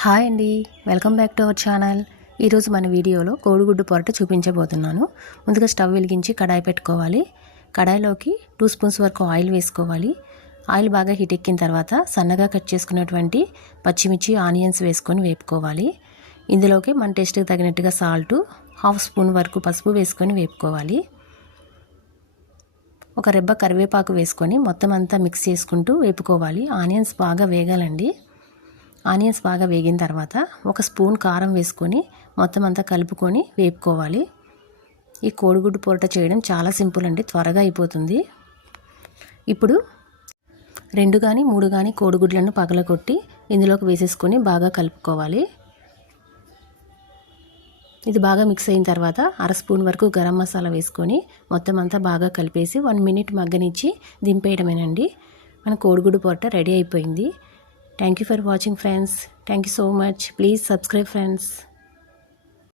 Hi అండి. Welcome back to our channel. ఈరోజు మన వీడియోలో కోడిగుడ్డు పొరట చూపించబోతున్నాను. ముందుగా స్టవ్ వెలిగించి కడాయి పెట్టుకోవాలి. కడాయిలోకి టూ స్పూన్స్ వరకు ఆయిల్ వేసుకోవాలి. ఆయిల్ బాగా హీట్ ఎక్కిన తర్వాత సన్నగా కట్ చేసుకున్నటువంటి పచ్చిమిర్చి ఆనియన్స్ వేసుకొని వేపుకోవాలి. ఇందులోకి మన టేస్ట్కి తగినట్టుగా సాల్ట్ హాఫ్ స్పూన్ వరకు పసుపు వేసుకొని వేపుకోవాలి. ఒక రెబ్బ కరివేపాకు వేసుకొని మొత్తం అంతా మిక్స్ చేసుకుంటూ వేపుకోవాలి. ఆనియన్స్ బాగా వేగాలండి. ఆనియన్స్ బాగా వేగిన తర్వాత ఒక స్పూన్ కారం వేసుకొని మొత్తం అంతా కలుపుకొని వేపుకోవాలి. ఈ కోడిగుడ్డు పొరట చేయడం చాలా సింపుల్ అండి త్వరగా అయిపోతుంది. ఇప్పుడు రెండు కానీ మూడు కానీ కోడిగుడ్లను పగలగొట్టి ఇందులోకి వేసేసుకొని బాగా కలుపుకోవాలి. ఇది బాగా మిక్స్ అయిన తర్వాత అర స్పూన్ వరకు గరం మసాలా వేసుకొని మొత్తం అంతా బాగా కలిపేసి వన్ మినిట్ మగ్గనిచ్చి దింపేయడమేనండి. మన కోడిగుడ్డు పొరట రెడీ అయిపోయింది. Thank you for watching friends. Thank you so much. Please subscribe friends.